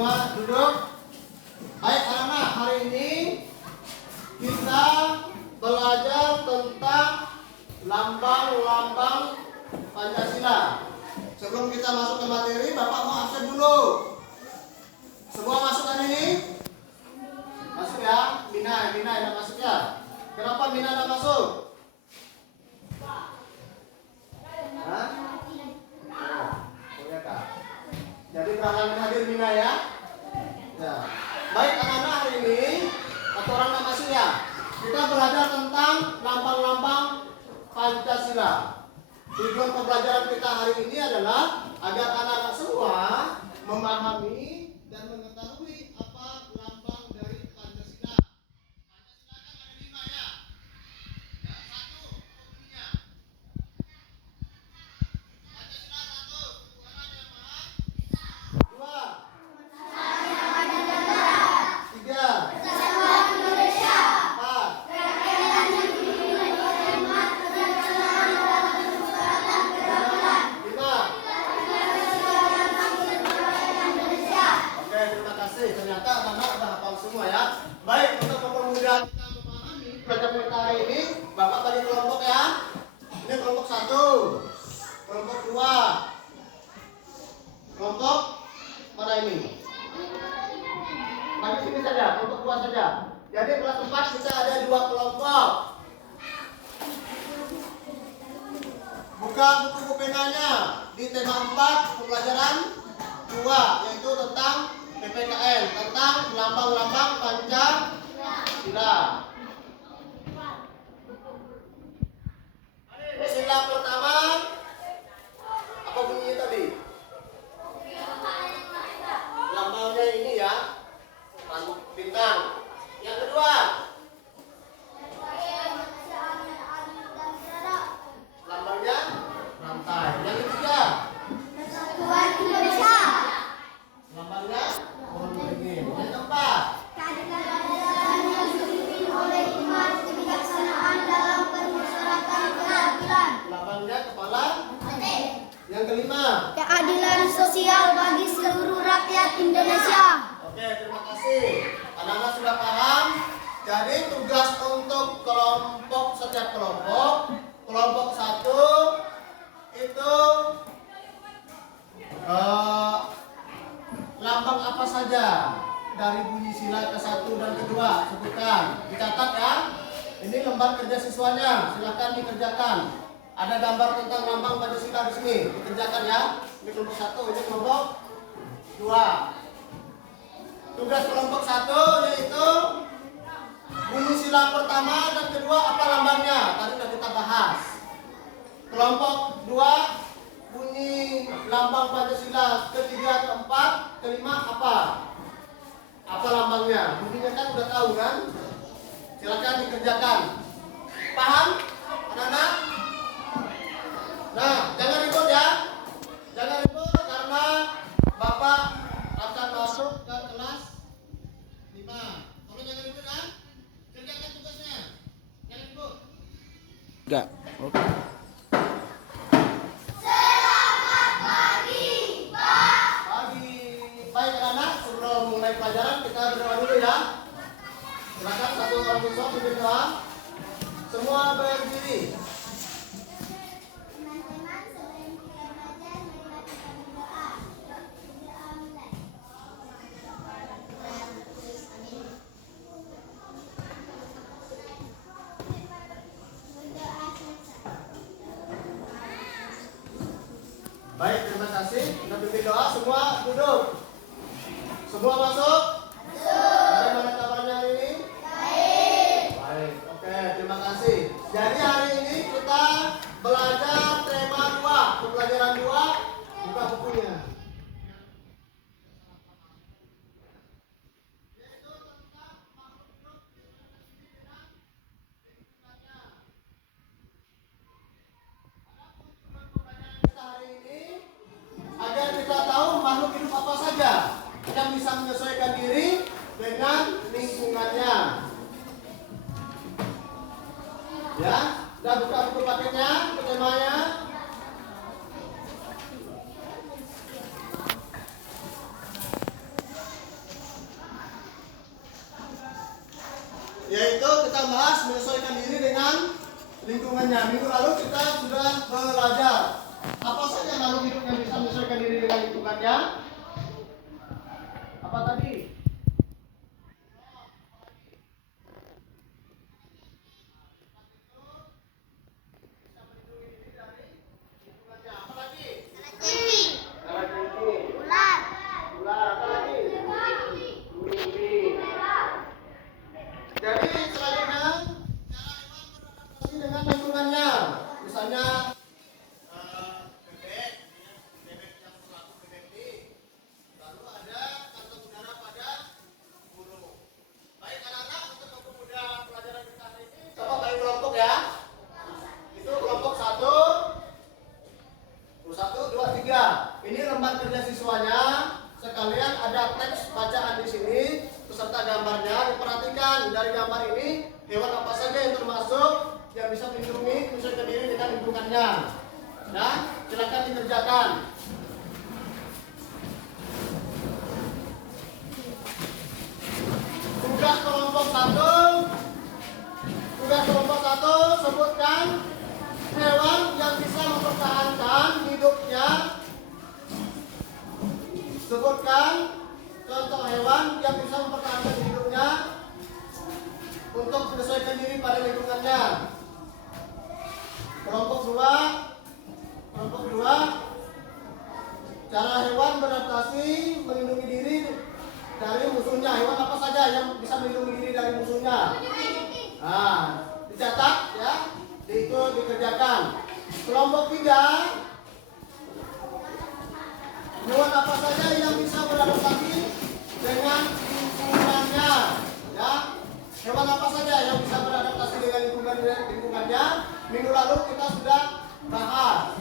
semua duduk. Baik anak-anak, hari ini kita belajar tentang lambang-lambang Pancasila. Sebelum kita masuk ke materi, Bapak mau absen dulu. Semua masuk kan ini? Masuk ya? Mina yang masuk ya? Kenapa Mina tidak masuk? Hah? Jadi berhalangan hadir Mina ya? Ya. Baik anak-anak, hari ini satu orang tidak masuk ya. Kita belajar tentang lambang-lambang Pancasila. Tujuan pembelajaran kita hari ini adalah agar anak-anak semua memahami dan mengetahui apa lambang dari Pancasila. Pancasila kan ada 5 ya. Ya, 1 bunyinya. Pancasila 1, Tuhan yang Maha Esa. 2, 3, Persatuan Indonesia. 4, ternyata anak-anak sudah hafal semua ya. Baik, untuk mempermudah kita memahami pelajaran kita hari ini, Bapak bagi kelompok ya. Ini kelompok 1, kelompok 2, kelompok mana ini? Bagi sini saja, kelompok 2 saja. Jadi kelas 4 kita ada 2 kelompok. Buka buku penanya di tema 4 pembelajaran 2, yaitu tentang PPKN, tentang lambang-lambang Pancasila. Sila pertama apa bunyinya tadi? Lambangnya ini ya, bintang. Yang kedua, lambangnya rantai. Yang ketiga, Persatuan Indonesia. lambangnya pohon beringin. Yang keempat, Keadilan yang dipimpin oleh iman, kebijaksanaan dalam permusyawaratan keadilan. lambangnya kepala. Yang kelima, Keadilan sosial bagi seluruh rakyat Indonesia. oke, terima kasih. Anak-anak sudah paham. Jadi tugas untuk setiap kelompok 1 itu lambang apa saja dari bunyi sila ke-1 dan ke-2 sebutkan. Dicatat ya. Ini lembar kerja siswanya, silakan dikerjakan. Ada gambar tentang lambang Pancasila di sini, dikerjakan ya. Ini kelompok 1, ini kelompok 2. Tugas kelompok 1 yaitu bunyi sila pertama dan kedua apa lambangnya? Tadi sudah kita bahas. Kelompok 2 bunyi lambang Pancasila ketiga, keempat, kelima apa? Apa lambangnya? Bunyinya kan udah tahu kan? Silakan dikerjakan. Paham, anak-anak? Nah, jangan ribut ya. Jangan ribut karena Bapak akan masuk ke kelas 5. Tolong jangan ribut kan? Kerjakan tugasnya. Jangan ribut. Enggak. Oke. Pagi. Baik anak-anak, sebelum mulai pelajaran kita berdoa dulu ya. Silakan satu orang siswa pimpin doa. Semua berdiri. Teman-teman, sebelum kita belajar, marilah kita berdoa. Berdoa mulai. Berdoa selesai. Baik, terima kasih. Kita pimpin doa, semua duduk. Semua masuk? Bagaimana kabarnya hari ini? Baik, oke, terima kasih. Jadi hari ini kita belajar tema 2, pembelajaran 2, buka bukunya. Yaitu tentang makhluk hidup bersendiri dengan lingkungannya. Adapun tujuan pembelajaran kita hari ini agar kita tahu makhluk hidup apa saja yang bisa menyesuaikan diri dengan lingkungannya. Ya, udah buka buku paketnya, buku temanya. lingkungannya. Minggu lalu kita sudah belajar apa saja makhluk hidup yang bisa menyesuaikan diri dengan lingkungannya. Apa tadi? Apa lagi? Kalajengking. Ular. Ular. Apa lagi? Burung. Jadi selanjutnya cara hewan beradaptasi dengan lingkungannya. Misalnya bebek, bebek yang berlaku bebek ini. Lalu ada kantong udara pada burung. Baik anak-anak, untuk mempermudah pelajaran kita hari ini, coba bagi kelompok ya. Itu kelompok 1, 2, 3. Ini lembar kerja siswanya. Sekalian ada teks bacaan di sini beserta gambarnya. Diperhatikan dari gambar ini hewan apa saja yang termasuk yang bisa melindungi menyesuaikan diri dengan lingkungannya. Ya, silakan dikerjakan. Tugas kelompok 1, sebutkan hewan yang bisa mempertahankan hidupnya. Sebutkan contoh hewan yang bisa mempertahankan hidupnya untuk menyesuaikan diri pada lingkungannya. Kelompok 2, cara hewan beradaptasi melindungi diri dari musuhnya. Hewan apa saja yang bisa melindungi diri dari musuhnya? Nah, dicatat ya, itu dikerjakan. Kelompok 3, hewan apa saja yang bisa beradaptasi dengan lingkungannya? Ya, hewan apa saja yang bisa beradaptasi dengan lingkungannya? Minggu lalu kita sudah bahas.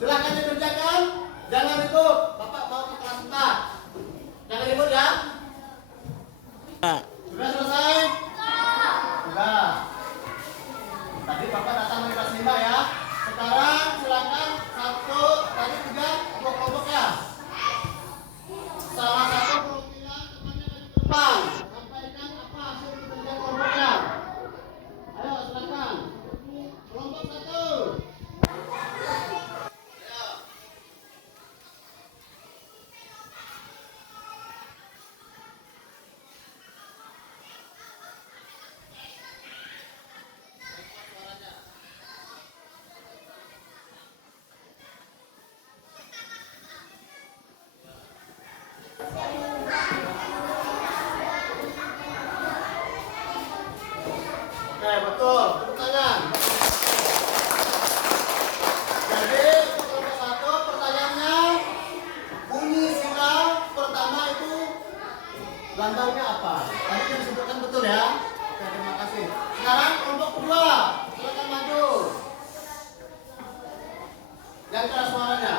Silakan dikerjakan, jangan ribut. Bapak mau ke kelas 4. Jangan ribut ya. Sudah selesai? Sudah. Tadi Bapak datang dari kelas 5 ya. Sekarang silakan 1, tadi 3, 2 kelompok ya. Salah satu perwakilan temannya maju ke depan. Sampaikan apa hasil pekerjaan kelompoknya. Ayo silakan. Kelompok 1. Oke, betul. Tepuk tangan. Jadi, kelompok 1 pertanyaannya, bunyi sila pertama itu lambangnya apa? Tadi yang disebutkan betul ya. Oke, terima kasih. Sekarang kelompok 2, silakan maju. Yang keras suaranya.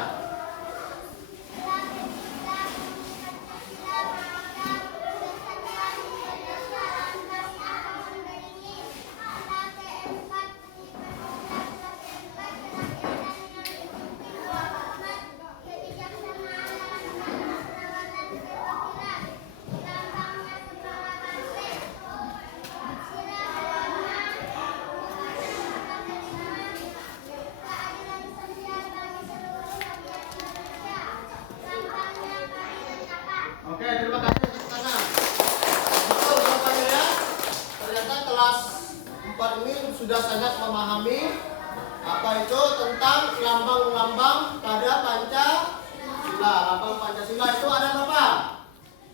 Oke, terima kasih atas tangan. Betul jawabannya ya. Ternyata kelas 4 ini sudah sangat memahami apa itu tentang lambang-lambang pada Pancasila. Lambang Pancasila itu ada berapa?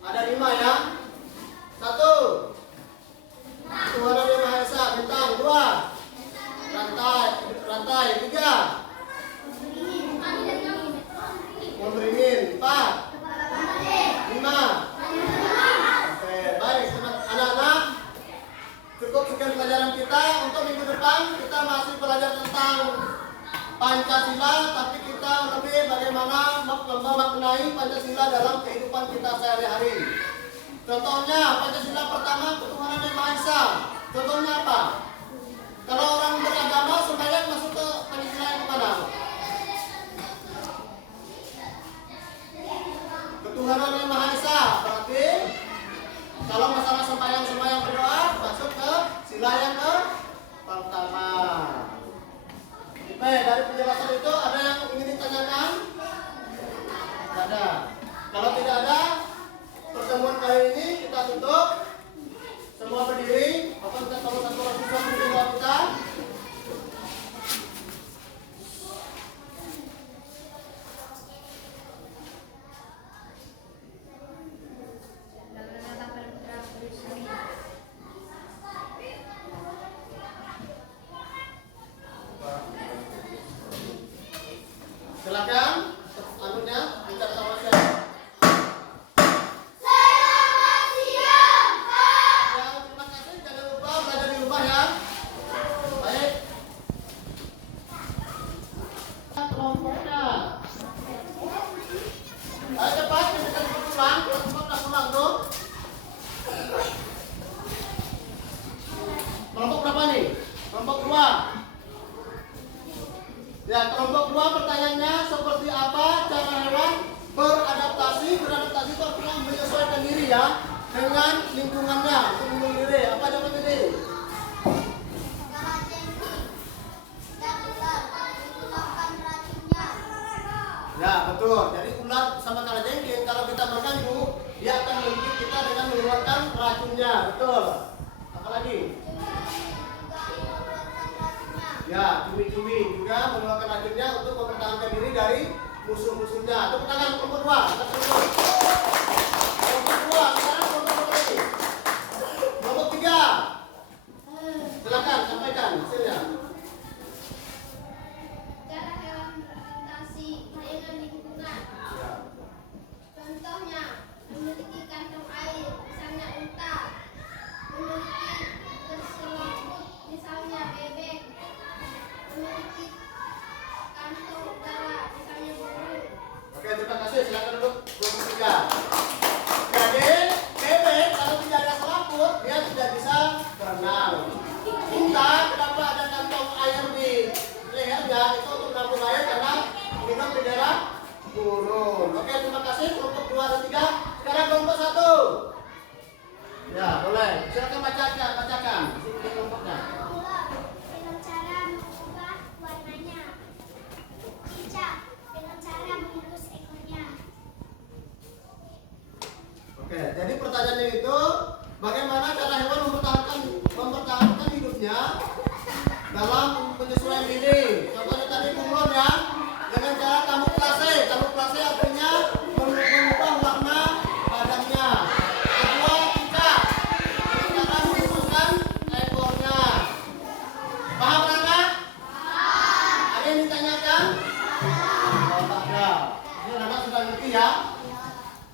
Ada 5 ya. 1, Tuhan Yang Maha Esa. Bintang. 2, rantai. 3, memberingin. 4, 5. Oke, baik anak-anak. Cukup sekian pelajaran kita. Untuk minggu depan kita masih belajar tentang Pancasila, tapi kita lebih bagaimana memaknai Pancasila dalam kehidupan kita sehari-hari. Contohnya Pancasila pertama, ketuhanan Yang Maha Esa. Contohnya apa? Kalau orang beragama sembahyang masuk ke Pancasila yang kemana? Ketuhanan Yang Maha Esa. Berarti kalau masalah sembahyang berdoa masuk ke sila yang ke pertama. Oke, dari penjelasan itu ada yang ingin ditanyakan? Tidak ada. Kalau tidak ada, pertemuan kali ini kita tutup. Semua berdiri. Bapak kita tolong satu orang siswa memimpin doa kita. Silakan, anunya bicara sama siapa? Ya, terima kasih. Jangan lupa belajar di rumah ya. Baik. Kelompoknya. Ayo cepat, kita pulang. Cepat pulang dong. Kelompok berapa nih? Kelompok 2. Ya, kelompok 2 pertanyaannya seperti apa cara hewan beradaptasi? Beradaptasi itu artinya menyesuaikan diri ya dengan lingkungannya untuk melindungi diri. Apa jawabannya ini? Ya, betul. Jadi ular sama kalajengking kalau kita mengganggu, dia akan menggigit kita dengan mengeluarkan racunnya. Betul. Apa lagi? Ya, cumi-cumi juga mengeluarkan racunnya untuk mempertahankan diri dari musuh-musuhnya. Tepuk tangan kelompok 2. Kelompok 2, sekarang kelompok berapa ini? Kelompok 3. Silakan sampaikan hasilnya. Cara hewan beradaptasi dengan lingkungan. Ya. Contohnya, memiliki kantong air, misalnya unta. Memiliki berselimut, misalnya bebek. Memiliki kantong udara, misalnya burung. Oke, terima kasih. Silakan duduk kelompok 3. Jadi, bebek kalau tidak ada selaput, dia tidak bisa berenang. Unta, kenapa ada kantong air di lehernya? Itu untuk menampung air karena minum di daerah gurun. Oke, terima kasih kelompok 2 dan 3. Sekarang kelompok 1. Ya, boleh. Silakan bacakan. Sini kelompoknya. Ular dengan cara mengubah warnanya. Cicak dengan cara mengelus ekornya. Oke, jadi pertanyaannya itu bagaimana cara hewan mempertahankan hidupnya dalam penyesuaian diri. Contohnya tadi bunglon ya, dengan cara kamuflase. Kamuflase artinya mengubah warna badannya. Kedua, cicak dengan cara mengeluskan ekornya. Paham anak-anak? Ada yang ditanyakan? Oh, tak ada. Ini anak sudah ngerti ya.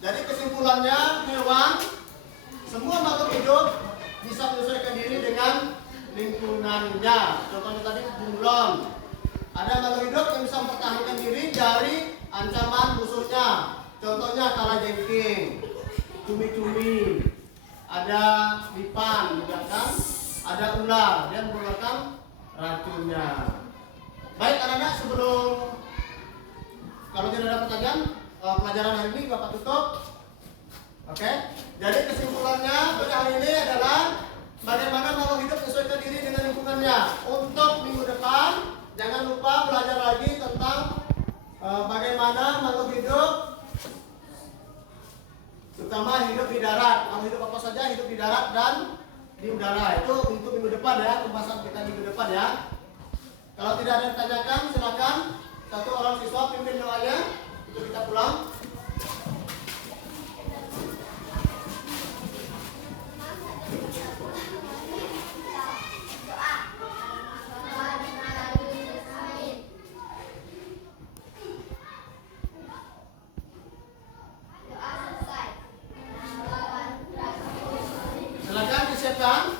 Jadi kesimpulannya hewan, semua makhluk hidup bisa menyesuaikan diri dengan lingkungannya. Contohnya tadi bunglon. Ada makhluk hidup yang bisa mempertahankan diri dari ancaman musuhnya. Contohnya kalajengking, cumi-cumi, ada lipan juga kan, ada ular dan mengeluarkan racunnya. Baik anak-anak, sebelum kalau tidak ada pertanyaan, pelajaran hari ini Bapak tutup. Oke. Jadi kesimpulannya pada hari ini adalah bagaimana makhluk hidup menyesuaikan diri dengan lingkungannya. Untuk minggu depan jangan lupa belajar lagi tentang bagaimana makhluk hidup, terutama hidup di darat. Makhluk hidup apa saja hidup di darat dan di udara. Itu untuk minggu depan ya, pembahasan kita minggu depan ya. Kalau tidak ada yang ditanyakan, silakan satu orang siswa pimpin doanya untuk kita pulang. Silakan disiapkan.